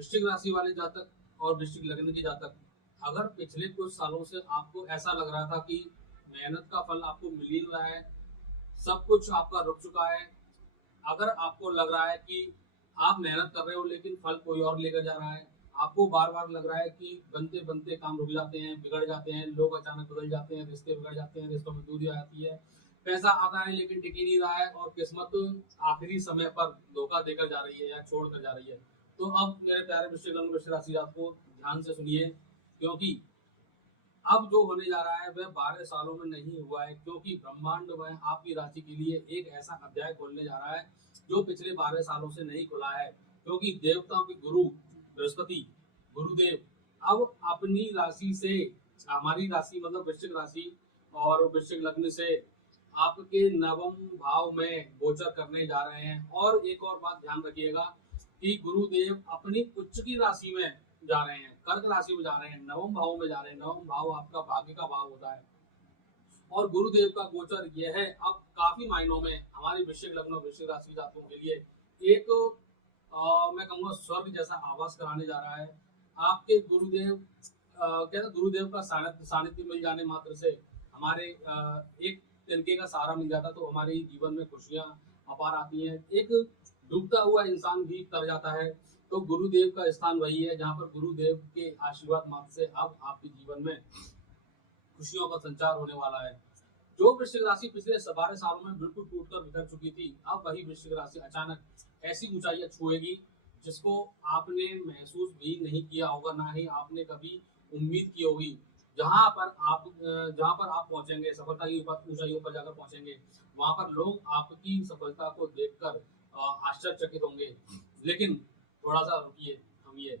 वृश्चिक राशि वाले जातक और वृश्चिक लग्न के जातक, अगर पिछले कुछ सालों से आपको ऐसा लग रहा था कि मेहनत का फल आपको मिल ही रहा है, सब कुछ आपका रुक चुका है, अगर आपको लग रहा है कि आप मेहनत कर रहे हो लेकिन फल कोई और लेकर जा रहा है, आपको बार बार लग रहा है कि बनते बनते काम रुक जाते हैं, बिगड़ जाते हैं, लोग अचानक बदल जाते हैं, रिश्ते बिगड़ जाते हैं, रिश्तों में दूरी आ जाती है, पैसा आता है लेकिन टिक ही नहीं रहा है और किस्मत आखिरी समय पर धोखा देकर जा रही है या छोड़ कर जा रही है, तो अब मेरे प्यारे वृश्चिक लग्न वृश्चिक राशि को ध्यान से सुनिए, क्योंकि अब जो होने जा रहा है वह 12 सालों में नहीं हुआ है, क्योंकि ब्रह्मांड वह आपकी राशि के लिए एक ऐसा अध्याय खोलने जा रहा है जो पिछले 12 सालों से नहीं खुला है, क्योंकि देवताओं के गुरु बृहस्पति गुरुदेव अब अपनी राशि से, हमारी राशि मतलब वृश्चिक राशि और वृश्चिक लग्न से आपके नवम भाव में गोचर करने जा रहे हैं। और एक और बात ध्यान रखिएगा कि गुरुदेव अपनी उच्च की राशि में जा रहे हैं, कर्क राशि में जा रहे हैं, नवम भाव में जा रहे हैं। नवम भाव आपका भाग्य का भाव होता है और गुरुदेव का गोचर यह है अब काफी मायनों में हमारे वृश्चिक लग्न और वृश्चिक राशि जातकों के लिए एक मैं कहूँगा स्वर्ग जैसा आवास कराने जा रहा है। आपके गुरुदेव कहते गुरुदेव का सानिध्य मिल जाने मात्र से हमारे एक तिनके का सहारा मिल जाता तो हमारे जीवन में खुशियां अपार आती हैं। एक डूबता हुआ इंसान भी तर जाता है, तो गुरुदेव का स्थान वही है जहाँ पर गुरुदेव के आशीर्वाद मात्र से अब आपके जीवन में खुशियों का संचार होने वाला है। जो वृश्चिक राशि पिछले 12 सालों में बिल्कुल टूटकर बिखर चुकी थी, अब वही वृश्चिक राशि अचानक ऐसी ऊंचाइयां छुएगी जिसको आपने महसूस भी नहीं किया होगा, ना ही आपने कभी उम्मीद की होगी। जहां पर आप पहुंचेंगे, सफलता की ऊंचाइयों पर जाकर पहुंचेंगे, वहां पर लोग आपकी सफलता को देखकर आश्चर्यचकित होंगे। लेकिन थोड़ा सा रुकिए, थमिए,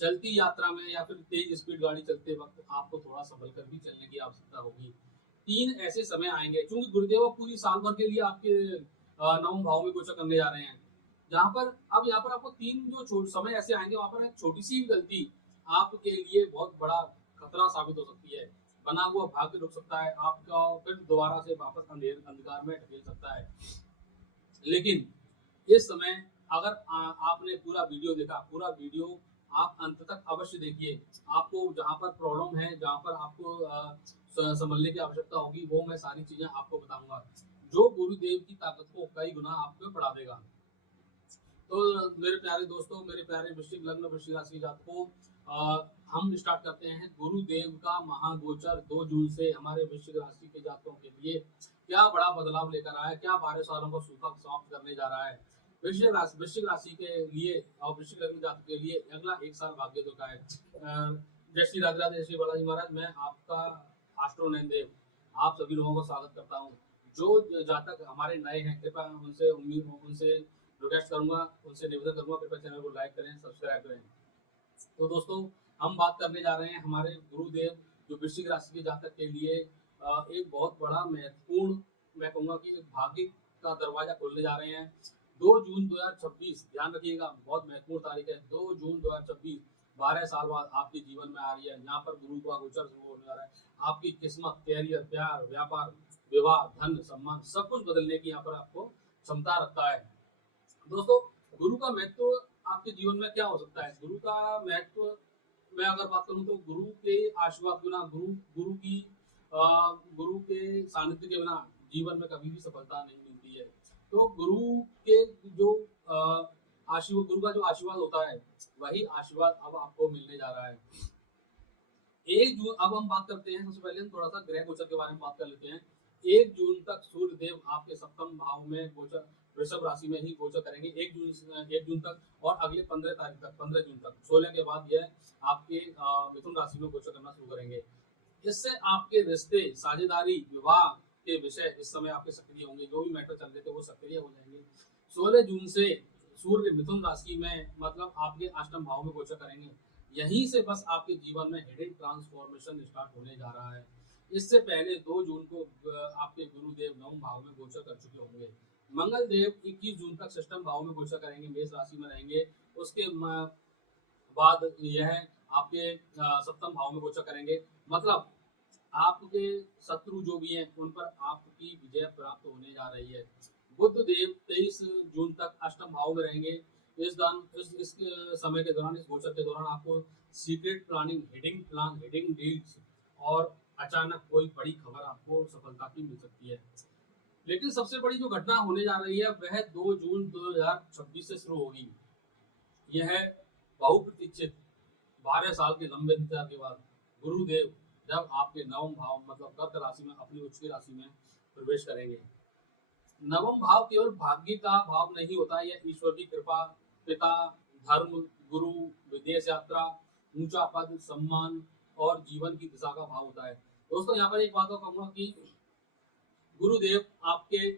चलती यात्रा में या फिर तेज स्पीड गाड़ी चलते वक्त आपको थोड़ा संभल कर भी चलने की आवश्यकता होगी। 3 ऐसे समय आएंगे, चूंकि गुरुदेव पूरी साल भर के लिए आपके नवम भाव में गोचर करने जा रहे हैं, जहां पर अब यहाँ पर आपको 3 जो समय ऐसे आएंगे, वहां पर एक छोटी सी गलती आपके लिए बहुत बड़ा खतरा साबित हो सकती है। बना हुआ भाग्य रुक सकता है आपका, फिर दोबारा से वापस अंधकार में ढकेल सकता है। लेकिन इस समय अगर आपने पूरा वीडियो देखा, पूरा वीडियो आप अंत तक अवश्य देखिए। आपको जहाँ पर प्रॉब्लम है, जहाँ पर आपको संभलने की आवश्यकता होगी, वो मैं सारी चीजें आपको बताऊंगा, जो गुरुदेव की ताकत को कई गुना आपको बढ़ा देगा। तो मेरे प्यारे दोस्तों, मेरे प्यारे वृश्चिक लग्न वृश्चिक राशि जातकों, हम स्टार्ट करते हैं। गुरुदेव का महागोचर 2 जून से हमारे वृश्चिक राशि के जातकों के लिए क्या बड़ा बदलाव लेकर आया है, क्या 12 सालों का सूखा समाप्त करने जा रहा है। वृश्चिक राशि के लिए और वृश्चिक लग्न जातक के लिए अगला 1 साल भाग्य का है। जय श्री राधे राधे, श्री बालाजी महाराज। मैं आपका एस्ट्रो नैनदेव आप सभी लोगों को स्वागत करता हूँ। जो जातक हमारे नए हैं, कृपया उनसे रिक्वेस्ट करूंगा, उनसे निवेदन करूंगा, कृपया चैनल को लाइक करें, सब्सक्राइब करें। तो दोस्तों, हम बात करने जा रहे हैं हमारे गुरुदेव जो वृश्चिक राशि के जातक के लिए एक बहुत बड़ा महत्वपूर्ण, मैं कहूँगा कि भाग्य का दरवाजा खोलने जा रहे हैं। 2 जून 2026, ध्यान रखिएगा, बहुत महत्वपूर्ण तारीख है। 2 जून 2026, 12 साल बाद आपके जीवन में आ रही है। यहाँ पर गुरु का गोचर शुरू होने जा रहा है। आपकी किस्मत, कैरियर, प्यार, व्यापार, विवाह, धन, सम्मान, सब कुछ बदलने की यहाँ पर आपको क्षमता रखता है। दोस्तों, गुरु का महत्व आपके जीवन में क्या हो सकता है? गुरु का महत्व मैं अगर बात करूं तो गुरु के आशीर्वाद बिना, गुरु के सानिध्य के बिना जीवन में कभी भी सफलता नहीं मिलती है। तो गुरु के जो आशीर्वाद, गुरु का जो आशीर्वाद होता है, वही आशीर्वाद अब आपको मिलने जा रहा है। 1 जून, अब हम बात करते हैं, सबसे पहले हम थोड़ा सा ग्रह गोचर के बारे में बात कर लेते हैं। 1 जून तक सूर्य देव आपके सप्तम भाव में गोचर, वृषभ राशि में ही गोचर करेंगे 1 जून तक, और अगले 15 तारीख तक, 15 जून तक, 16 के बाद यह आपके मिथुन राशि में गोचर करना शुरू करेंगे। इससे आपके रिश्ते, साझेदारी, विवाह के विषय इस समय आपके सक्रिय होंगे। जो भी मैटर चल रहे थे वो सक्रिय हो जाएंगे। 16 जून से सूर्य मिथुन राशि में, मतलब आपके अष्टम भाव में गोचर करेंगे। यहीं से बस आपके जीवन में हिडन ट्रांसफॉर्मेशन स्टार्ट होने जा रहा है। इससे पहले 2 जून को आपके गुरुदेव नवम भाव में गोचर कर चुके होंगे। मंगल देव 21 जून तक षष्टम भाव में गोचर करेंगे, मेष राशि में रहेंगे। उसके बाद यह आपके सप्तम भाव में गोचर करेंगे। मतलब आपके शत्रु जो भी हैं उन पर आपकी विजय प्राप्त होने जा रही है। बुध देव 23 जून तक अष्टम भाव में रहेंगे। इस समय के दौरान, इस गोचर के दौरान आपको सीक्रेट प्लानिंग, हिडिंग डील्स और अचानक कोई बड़ी खबर आपको सफलता की मिल सकती है। लेकिन सबसे बड़ी जो घटना होने जा रही है वह 2 जून 2026 से शुरू होगी। यह है बहुप्रतीक्षित 12 साल के लंबे इंतजार के बाद गुरुदेव जब आपके नवम भाव मतलब कर्क राशि में अपनी उच्च की राशि में प्रवेश करेंगे। नवम भाव केवल भाग्य का भाव नहीं होता, यह ईश्वर की कृपा, पिता, धर्म, गुरु, विदेश यात्रा, ऊंचा पद, सम्मान और जीवन की दिशा का भाव होता है। दोस्तों यहाँ पर एक बात और कहूंगा कि गुरुदेव आपके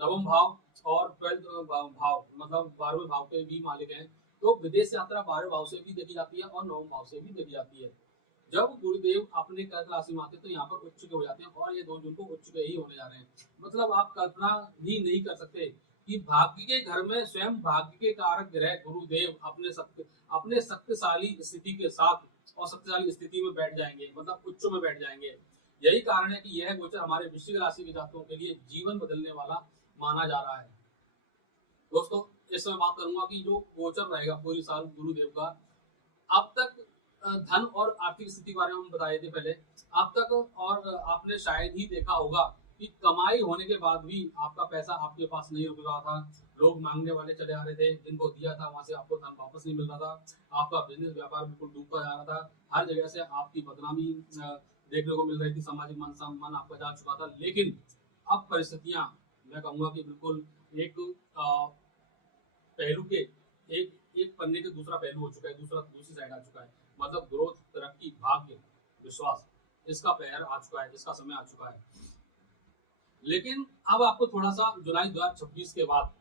नवम भाव और 12th भाव मतलब 12वें भाव के भी मालिक हैं। तो विदेश यात्रा 12वें भाव से भी देखी जाती है और नवम भाव से भी देखी जाती है। जब गुरुदेव अपने कर्क राशि में आते हैं तो यहाँ पर उच्च के हो जाते हैं और ये 2 जून को उच्च के ही होने जा रहे हैं। मतलब आप कल्पना ही नहीं कर सकते कि भाग्य के घर में स्वयं भाग्य के कारक ग्रह गुरुदेव अपने शक्तिशाली स्थिति के साथ और शक्तिशाली स्थिति में बैठ जाएंगे, मतलब उच्च में बैठ जाएंगे। यही कारण है कि यह गोचर हमारे वृश्चिक राशि के जातकों के लिए जीवन बदलने वाला माना जा रहा है। दोस्तों इस समय बात करूंगा कि जो गोचर रहेगा पूरी साल गुरुदेव का, अब तक धन और आर्थिक स्थिति के बारे में हम बताए थे पहले। अब तक और आपने शायद ही देखा होगा कि कमाई होने के बाद भी आपका पैसा आपके पास नहीं रुक रहा था, लोग मांगने वाले चले आ रहे थे, जिनको दिया था वहां से आपको धन वापस नहीं मिल रहा था, आपका बिजनेस व्यापार बिल्कुल डूबता जा रहा था, हर जगह से आपकी बदनामी देखने को मिल रही थी, सामाजिक मान सम्मान आपका जा चुका था। लेकिन अब परिस्थितियां मैं कहूंगा कि बिल्कुल एक पहलू के एक पन्ने के दूसरा पहलू हो चुका है, दूसरी साइड आ चुका है। मतलब ग्रोथ, तरक्की, भाग्य, विश्वास, इसका पहर आ चुका है, इसका समय आ चुका है। लेकिन अब आपको थोड़ा सा जुलाई 2026 के बाद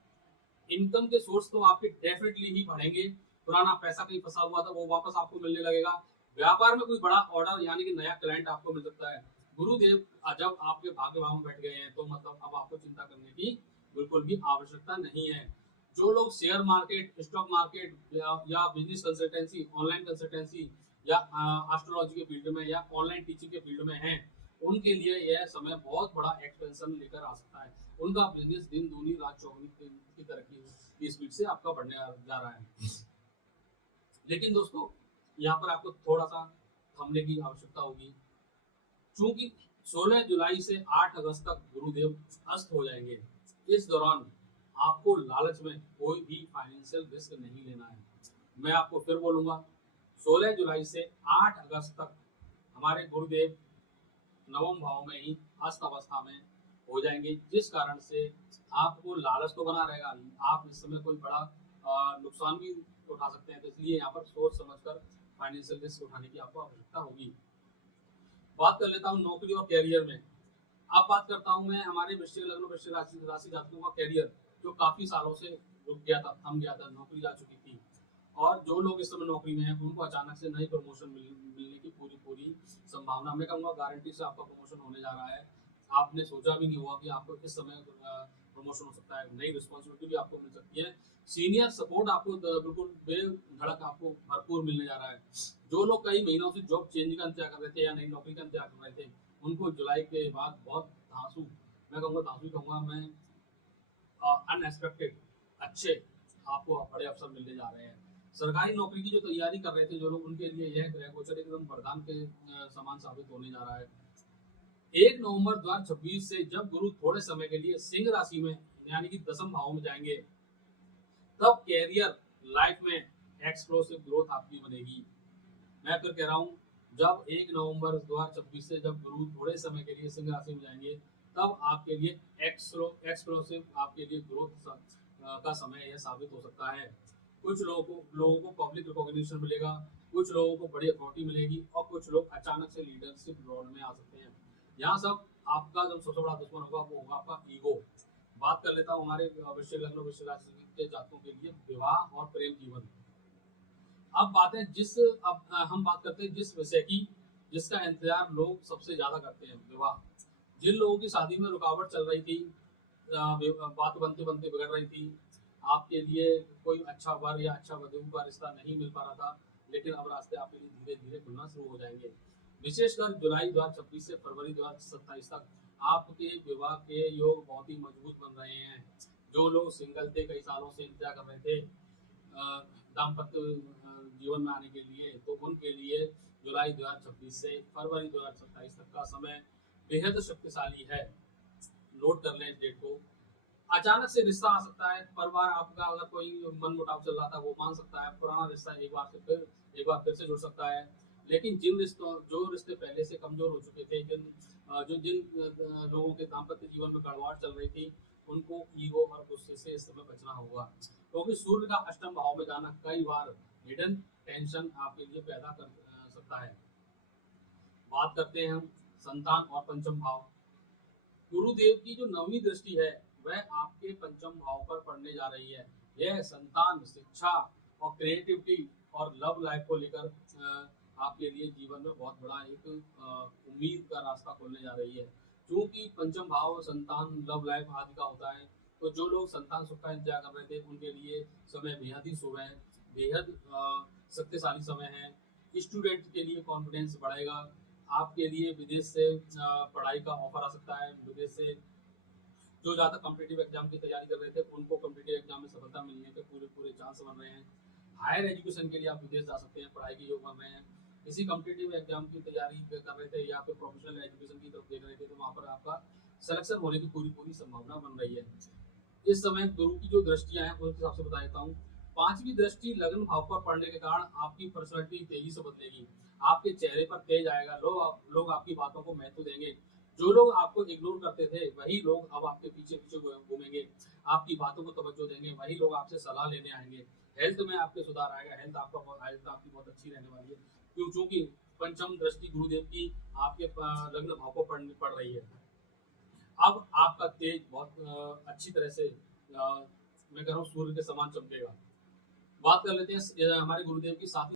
इनकम के सोर्स तो आपके डेफिनेटली ही बढ़ेंगे। पुराना पैसा कहीं फंसा हुआ था वो वापस आपको मिलने लगेगा। व्यापार में कोई बड़ा ऑर्डर यानी कि नया क्लाइंट आपको मिल सकता है। गुरुदेव जब आपके भाग्य भाव में बैठ गए हैं तो मतलब अब आपको चिंता करने की बिल्कुल भी आवश्यकता नहीं है। जो लोग शेयर मार्केट, स्टॉक मार्केट या बिजनेस कंसल्टेंसी, ऑनलाइन कंसल्टेंसी या एस्ट्रोलॉजी के फील्ड में या ऑनलाइन टीचिंग के फील्ड में हैं, उनके लिए यह समय बहुत बड़ा एक्सपेंशन लेकर आ सकता है। उनका बिजनेस दिन दूनी रात चौगुनी की तरक्की की स्पीड से आपका बढ़ने जा रहा है। लेकिन दोस्तों यहाँ पर आपको थोड़ा सा थमने की आवश्यकता होगी, क्योंकि 16 जुलाई से 8 अगस्त तक गुरुदेव अस्त हो जाएंगे। इस दौरान आपको लालच में कोई भी फाइनेंशियल रिस्क नहीं लेना है। मैं आपको फिर बोलूंगा, 16 जुलाई से 8 अगस्त तक हमारे गुरुदेव नवम भाव में ही अस्त अवस्था में हो जाएंगे, जिस कारण से आपको लालच तो बना रहेगा, आप इस समय कोई बड़ा नुकसान भी उठा सकते हैं। तो इसलिए यहाँ पर सोच समझकर फाइनेंशियल रिस्क उठाने की आपको आवश्यकता होगी। बात कर लेता हूँ नौकरी और कैरियर में। अब बात करता हूँ मैं हमारे वृश्चिक लग्न वृश्चिक राशि जातकों का कैरियर, जो काफी सालों से रुक गया था, थम गया था, नौकरी जा चुकी थी। और जो लोग इस समय नौकरी में हैं उनको अचानक से नई प्रमोशन मिलने की पूरी संभावना, मैं कहूँगा गारंटी से आपका प्रमोशन होने जा रहा है। आपने सोचा भी नहीं हुआ कि आपको इस समय प्रमोशन हो सकता है, नई रिस्पॉन्सिबिलिटी भी आपको मिल सकती है, सीनियर सपोर्ट आपको बिल्कुल बेधड़क आपको भरपूर मिलने जा रहा है। जो लोग कई महीनों से जॉब चेंज का इंतजार कर रहे थे या नई नौकरी का इंतजार कर रहे थे, उनको जुलाई के बाद बहुत धांसू, मैं कहूँगा धांसू कहूँगा मैं, अनएक्सपेक्टेड अच्छे आपको बड़े अवसर मिलने जा रहे हैं। सरकारी नौकरी की जो तैयारी कर रहे थे जो लोग, उनके लिए यह ग्रह गोचर एकदम वरदान के समान साबित होने जा रहा है। 1 नवंबर 2026 से जब गुरु थोड़े समय के लिए सिंह राशि में यानी कि दसम भाव में जाएंगे, तब कैरियर लाइफ में एक्सप्लोसिव ग्रोथ आपकी बनेगी। मैं फिर कह रहा हूँ, जब 1 नवंबर 2026 से जब गुरु थोड़े समय के लिए सिंह राशि में जाएंगे, तब आपके लिए एक्सप्लोसिव आपके लिए ग्रोथ का समय यह साबित हो सकता है। कुछ लोगों को पब्लिक रिकॉग्निशन मिलेगा, कुछ लोगों को बड़ी अथॉरिटी मिलेगी और कुछ लोग अचानक से लीडरशिप रोल में आ सकते हैं। यहाँ सब आपका जो सबसे बड़ा दुश्मन होगा वो होगा आपका ईगो। बात कर लेता हूँ हमारे वृश्चिक लग्न वृश्चिक राशि के जातकों के लिए विवाह और प्रेम जीवन। अब हम बात करते हैं जिस विषय की, जिसका इंतजार लोग सबसे ज्यादा करते हैं, विवाह। जिन लोगों की शादी में रुकावट चल रही थी, बात बनते बनते बिगड़ रही थी, आपके लिए कोई अच्छा वर या अच्छा वधू का रिश्ता नहीं मिल पा रहा था, लेकिन अब रास्ते आपके लिए धीरे धीरे खुलना शुरू हो जाएंगे। विशेषकर जुलाई 2026 से फरवरी 2027 तक आपके विवाह के योग बहुत ही मजबूत बन रहे हैं। जो लोग सिंगल थे, कई सालों से इंतजार कर रहे थे, दाम्पत्य जीवन में आने के लिए, तो उनके लिए जुलाई 2026 से फरवरी 2027 तक का समय बेहद शक्तिशाली है। नोट कर लें इस डेट को। अचानक से रिश्ता आ सकता है, परिवार आपका अगर कोई मनमुटाव चल रहा था वो मान सकता है, पुराना रिश्ता एक बार फिर से जुड़ सकता है। लेकिन जो रिश्ते पहले से कमजोर हो चुके थे, जिन लोगों के दाम्पत्य जीवन में गड़बड़ चल रही थी, उनको ईगो और गुस्से से इस समय बचना होगा, क्योंकि सूर्य का अष्टम भाव में जाना कई बार हिडन टेंशन आपके लिए पैदा कर सकता है। बात करते हैं हम संतान और पंचम भाव। गुरुदेव की जो नवीं दृष्टि है वह आपके पंचम भाव पर पड़ने जा रही है। यह संतान, शिक्षा और क्रिएटिविटी और लव लाइफ को लेकर आपके लिए जीवन में बहुत बड़ा एक उम्मीद का रास्ता खोलने जा रही है। क्योंकि पंचम भाव संतान, लव लाइफ आदि का होता है, तो जो लोग संतान सुख का इंतजार कर रहे थे उनके लिए समय बेहद ही शुभ है, बेहद शक्तिशाली समय है। स्टूडेंट के लिए कॉन्फिडेंस बढ़ेगा। आपके लिए विदेश से पढ़ाई का ऑफर आ सकता है। विदेश से जो ज़्यादा कॉम्पिटिटिव एग्जाम की तैयारी कर रहे थे उनको कॉम्पिटिटिव एग्जाम में सफलता मिलने के पूरे चांस बन रहे हैं। हायर एजुकेशन के लिए आप विदेश जा सकते हैं, पढ़ाई के योग बन रहे हैं। किसी कॉम्पिटिटिव एग्जाम की तैयारी कर रहे थे या फिर प्रोफेशनल एजुकेशन की तरफ देख रहे थे, तो वहाँ पर आपका सिलेक्शन होने की पूरी संभावना बन रही है। इस समय गुरु की जो दृष्टियां हैं उस हिसाब से बता देता हूँ। पांचवी दृष्टि लग्न भाव पर पड़ने के कारण आपकी पर्सनालिटी तेजी से बदलेगी। आपके चेहरे पर तेज आएगा, लोग आपकी बातों को महत्व देंगे। जो लोग आपको इग्नोर करते थे वही लोग अब आपके पीछे पीछे घूमेंगे, आपकी बातों को तवज्जो देंगे, वही लोग आपसे सलाह लेने आएंगे। हेल्थ में आपके सुधार आएगा, हेल्थ आपकी बहुत अच्छी रहने वाली है, क्योंकि पंचम दृष्टि गुरुदेव की आपके लग्न भाव को पड़ रही है। अब आपका तेज बहुत अच्छी तरह से मैं कह रहा हूँ सूर्य के समान चमकेगा। बात कर लेते हैं हमारे गुरुदेव की सातवीं